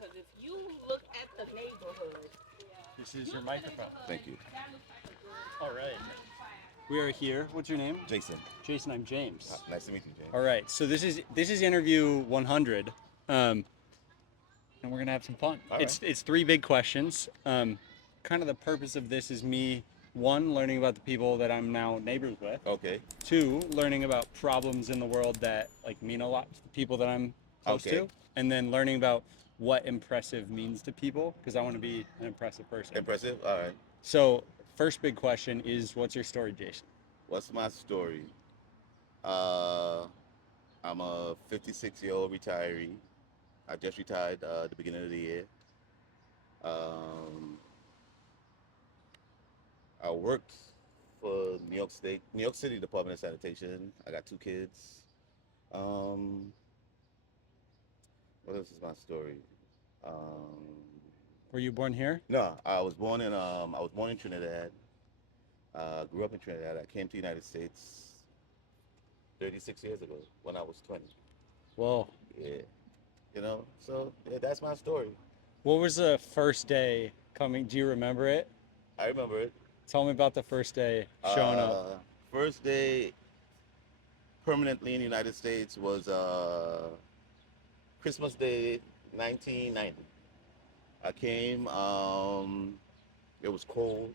because if you look at the neighborhood, This is your microphone. Thank you. All right. We are here. What's your name? Jason. Jason, I'm James. Nice to meet you, James. All right. So this is interview 100, and we're gonna have some fun. All It's three big questions. Kind of the purpose of this is me, one, learning about the people that I'm now neighbors with. Okay. Two, learning about problems in the world that like mean a lot to the people that I'm close Okay. to, and then learning about what impressive means to people because I want to be an impressive person. Impressive. All right. So, first big question is, what's your story, Jason? What's my story? Uh, I'm a 56-year-old retiree. I just retired at the beginning of the year. Um, I worked for New York City Department of Sanitation. I got two kids. Um, what else is my story? Um, Were you born here? no, I was born in Trinidad. Grew up in Trinidad. I came to the United States 36 years ago when I was 20. Whoa. Yeah, so yeah, that's my story. What was the first day coming? Do you remember it? I remember it. Tell me about the first day showing up. Uh, First day permanently in the United States was Christmas Day 1990. I came, it was cold.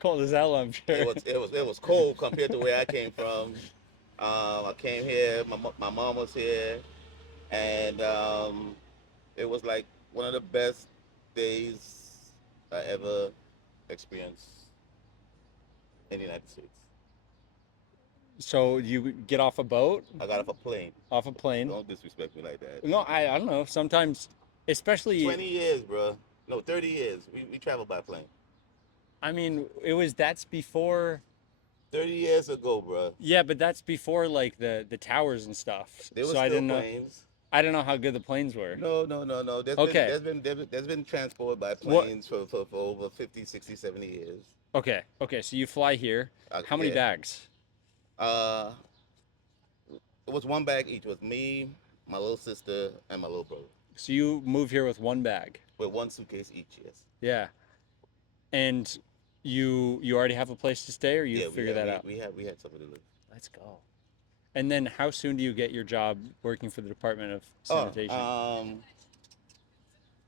Cold as hell, I'm sure. It was cold compared to where I came from. I came here, my mom was here, and it was like one of the best days I ever experienced in the United States. So you get off a boat, I got off a plane. off a plane. Don't disrespect me like that. No, I don't know. Sometimes, especially, 20 years, bro. No, 30 years. We traveled by plane. I mean, that's before. 30 years ago, bro. Yeah, but that's before like the towers and stuff. There So was I still didn't know. planes. I don't know how good the planes were. No. Okay. There's been transport by What? planes for over 50, 60, 70 years. Okay. So you fly here. How many Yeah. bags? Uh, it was one bag each. It was me, my little sister, and my little brother. So you move here with one bag. With one suitcase each, yes. Yeah. And you already have a place to stay, or you Yeah, figure that out? we had somewhere to live. Let's go. And then how soon do you get your job working for the Department of Sanitation?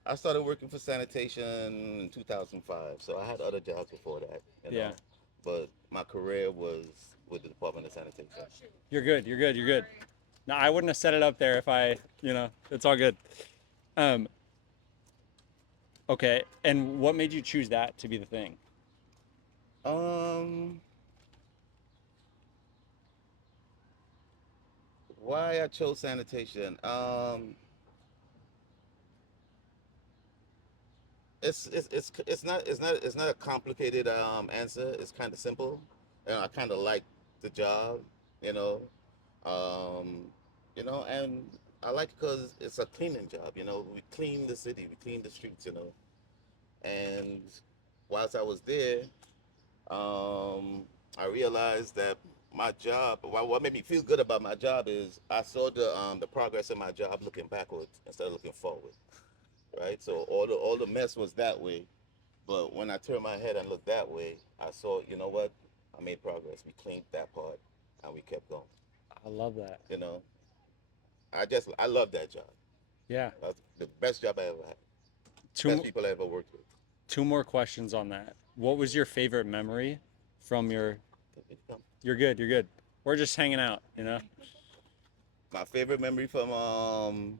I started working for sanitation in 2005, so I had other jobs before that, Yeah. But my career was with the Department of Sanitation. You're good. No, I wouldn't have set it up there if it's all good. Um, okay. And what made you choose that to be the thing? Um, why I chose sanitation? It's not a complicated answer. It's kind of simple. I kind of like the job, you know. Um, and I like it because it's a cleaning job. We clean the city, we clean the streets, And whilst I was there, I realized that my job, what made me feel good about my job is I saw the progress in my job looking backwards instead of looking forward, right? So all the mess was that way, but when I turned my head and looked that way, I saw, you know what? I made progress. We cleaned that part, and we kept going. I love that. I love that job. Yeah. That's the best job I ever had. Two Best people I ever worked with. two more questions on that. What was your favorite memory from your? You're good. We're just hanging out. My favorite memory from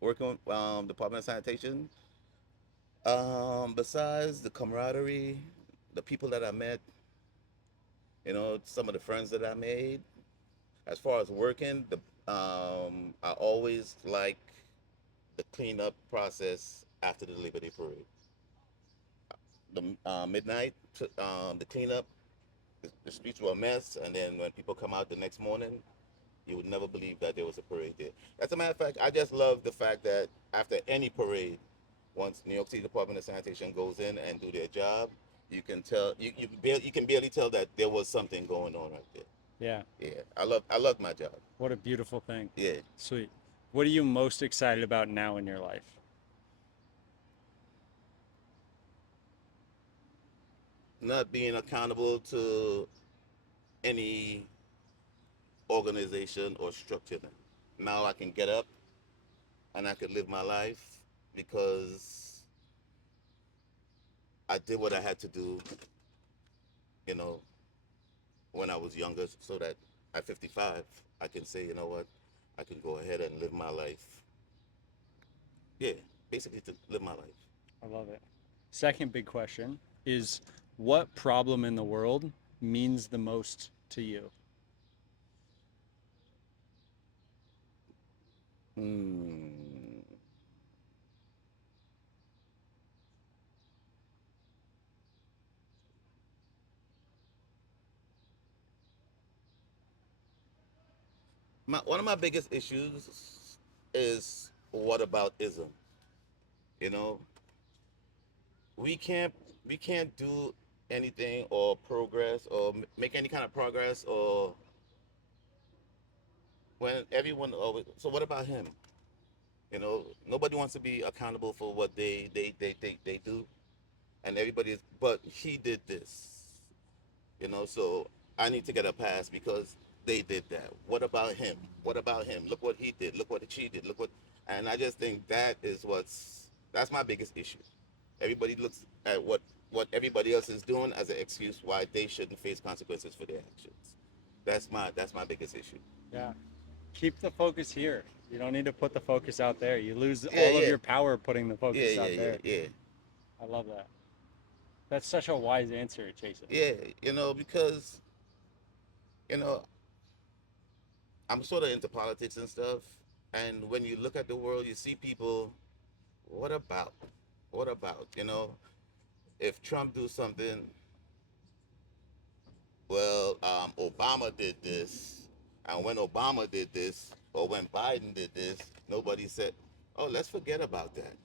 working with Department of Sanitation. Besides the camaraderie, the people that I met, some of the friends that I made. As far as working, I always like the cleanup process after the Labor Day parade. The midnight, the cleanup, the streets were a mess, and then when people come out the next morning, you would never believe that there was a parade there. As a matter of fact, I just love the fact that after any parade, once New York City Department of Sanitation goes in and do their job, you can tell you can barely tell that there was something going on right there. Yeah. Yeah, I loved my job. What a beautiful thing. Yeah. Sweet. What are you most excited about now in your life? Not being accountable to any organization or structure. Now I can get up and I could live my life because I did what I had to do, you know, when I was younger, so that at 55, I can say, you know what, I can go ahead and live my life. Yeah, basically to live my life. I love it. Second big question is, what problem in the world means the most to you? Hmm. One of my biggest issues is what about ism? You know, we can't we can't do anything or progress or make any kind of progress or when everyone always. So what about him? You know, nobody wants to be accountable for what they do, and everybody is. But he did this. You know, so I need to get a pass because they did that. What about him? What about him? Look what he did. Look what she did. Look what, and I just think that's my biggest issue. Everybody looks at what everybody else is doing as an excuse why they shouldn't face consequences for their actions. That's my biggest issue. Yeah. Keep the focus here. You don't need to put the focus out there. You lose Yeah, all of yeah, your power putting the yeah, focus yeah, out yeah, there. yeah, I love that. That's such a wise answer, Jason. yeah. Because you know I'm sort of into politics and stuff, and when you look at the world, you see people. What about? What about? If Trump do something, well, Obama did this, and when Obama did this, or when Biden did this, nobody said, "Oh, let's forget about that."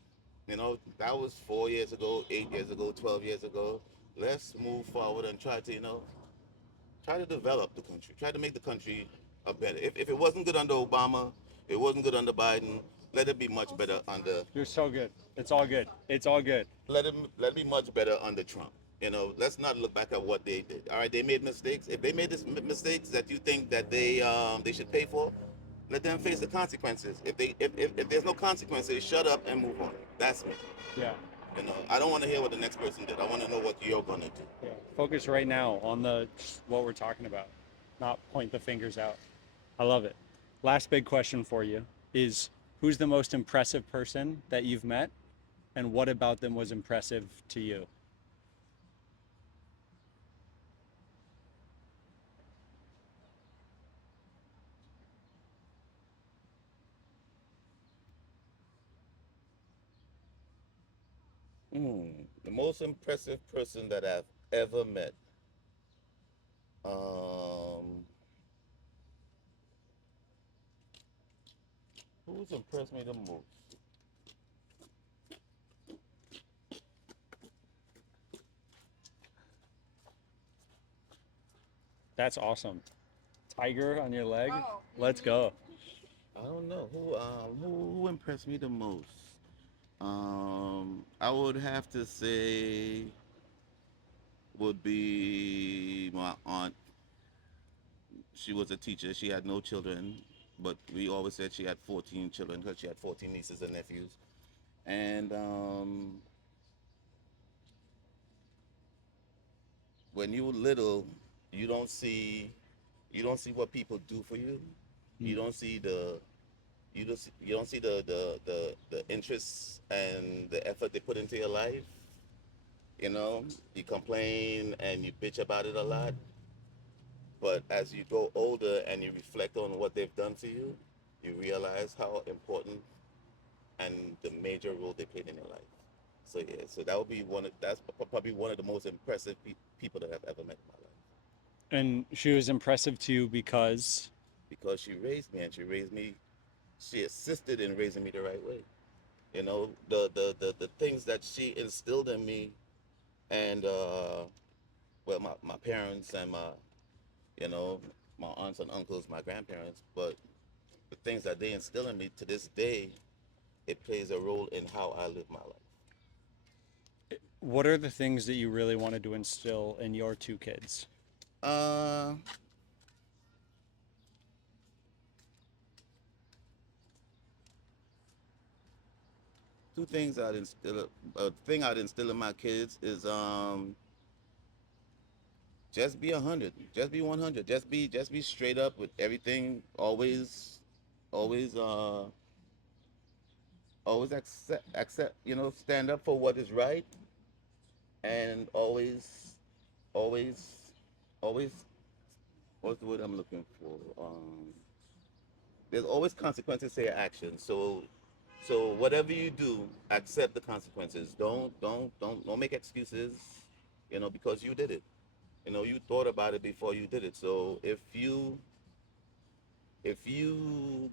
That was 4 years ago, 8 years ago, 12 years ago. Let's move forward and try to develop the country, try to make the country a better. If it wasn't good under Obama, it wasn't good under Biden. Let it be much better under You're so good. It's all good. It's all good. let it be much better under Trump. Let's not look back at what they did. All right, they made mistakes. If they made mistakes that you think that they should pay for, let them face the consequences. If there's no consequences, shut up and move on. That's me. Yeah. I don't want to hear what the next person did. I want to know what you're gonna do. Yeah. Focus right now on the what we're talking about, not point the fingers out. I love it. Last big question for you is, who's the most impressive person that you've met, and what about them was impressive to you? The most impressive person that I've ever met. Um, who's impressed me the most? That's awesome. Tiger on your leg. Oh, Let's go. I don't know who impressed me the most. I would have to say would be my aunt. She was a teacher. She had no children, but we always said she had 14 children because she had 14 nieces and nephews. And when you were little, you don't see you don't see what people do for you. You don't see the you don't see the interests and the effort they put into your life. You complain and you bitch about it a lot, but as you grow older and you reflect on what they've done for you, you realize how important and the major role they played in your life. So yeah, so that's probably one of the most impressive people that I've ever met in my life And she was impressive to you because, because she raised me and she assisted in raising me the right way. The things that she instilled in me and well my parents and you know my aunts and uncles, my grandparents, but the things that they instill in me to this day, it plays a role in how I live my life. What are the things that you really wanted to instill in your two kids? Uh, Two things I'd instill. A thing I'd instill in my kids is just be 100, just be 100, just be straight up with everything. Always always accept. Stand up for what is right, and always always what's the word I'm looking for? There's always consequences to your actions. So whatever you do, accept the consequences. Don't make excuses, because you did it. You thought about it before you did it. So if you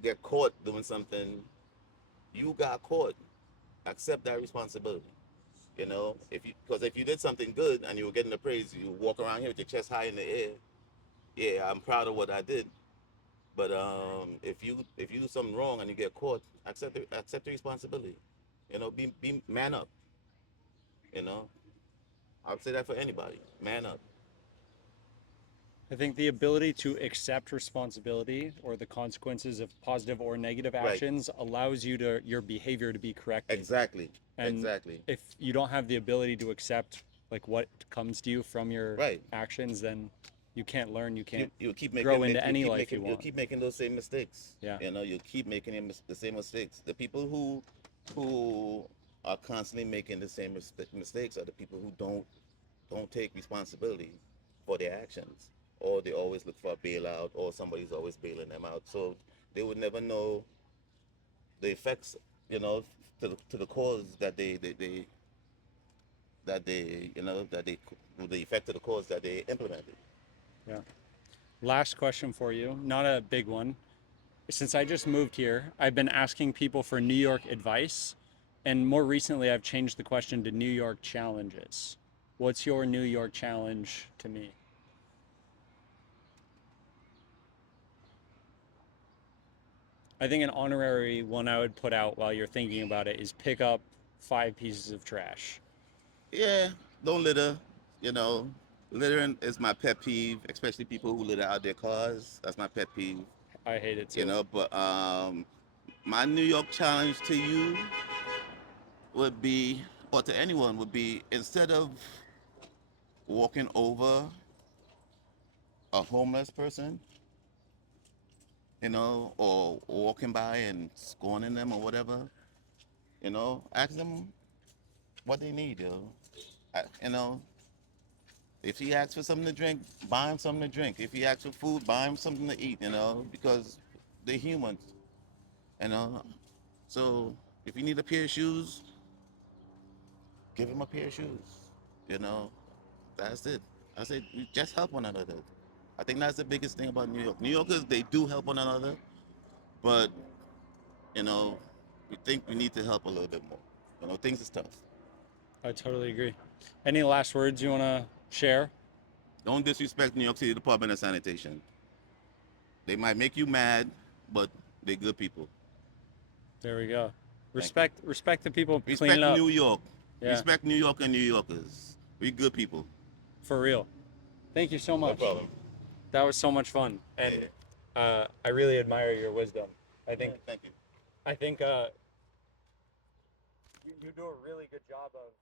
get caught doing something, you got caught. Accept that responsibility. If you did something good and you were getting the praise, you walk around here with your chest high in the air. Yeah, I'm proud of what I did. But if you do something wrong and you get caught, accept the responsibility. Be man up. You know, I'd say that for anybody. Man up. I think the ability to accept responsibility or the consequences of positive or negative Right. actions allows your behavior to be corrected. Exactly. And Exactly. if you don't have the ability to accept like what comes to you from your Right. actions, then you can't learn, you can't You keep grow making into you any keep life you making you want. keep making those same mistakes. Yeah. You keep making the same mistakes. The people who are constantly making the same mistakes are the people who don't take responsibility for their actions, or they always look for a bailout, or somebody's always bailing them out. So they would never know the effects, you know, to the cause that they the effect of the cause that they implemented. Yeah. Last question for you, not a big one. Since I just moved here, I've been asking people for New York advice, and more recently I've changed the question to New York challenges. What's your New York challenge to me? I think an honorary one I would put out while you're thinking about it is pick up 5 pieces of trash. Yeah, don't litter. You know, Littering is my pet peeve, especially people who litter out their cars. That's my pet peeve. I hate it too. But my New York challenge to you would be, or to anyone, would be, instead of walking over a homeless person, or walking by and scorning them or whatever, ask them what they need, yo. I, you know, If he asks for something to drink, buy him something to drink. If he asks for food, buy him something to eat, because they're humans, you know. So if you need a pair of shoes, give him a pair of shoes. You know, that's it. I said, we just help one another. I think that's the biggest thing about New York. New Yorkers, they do help one another, but, you know, we think we need to help a little bit more. Things is tough. I totally agree. Any last words you want to share? Don't disrespect New York City Department of Sanitation. They might make you mad, but they're good people. There we go. Thank you. Respect the people cleaning Respect up. New York. Yeah, Respect New York and New Yorkers. We good people. for real. Thank you so No much. problem. That was so much fun, and I really admire your wisdom. I think Thank you. I think you do a really good job of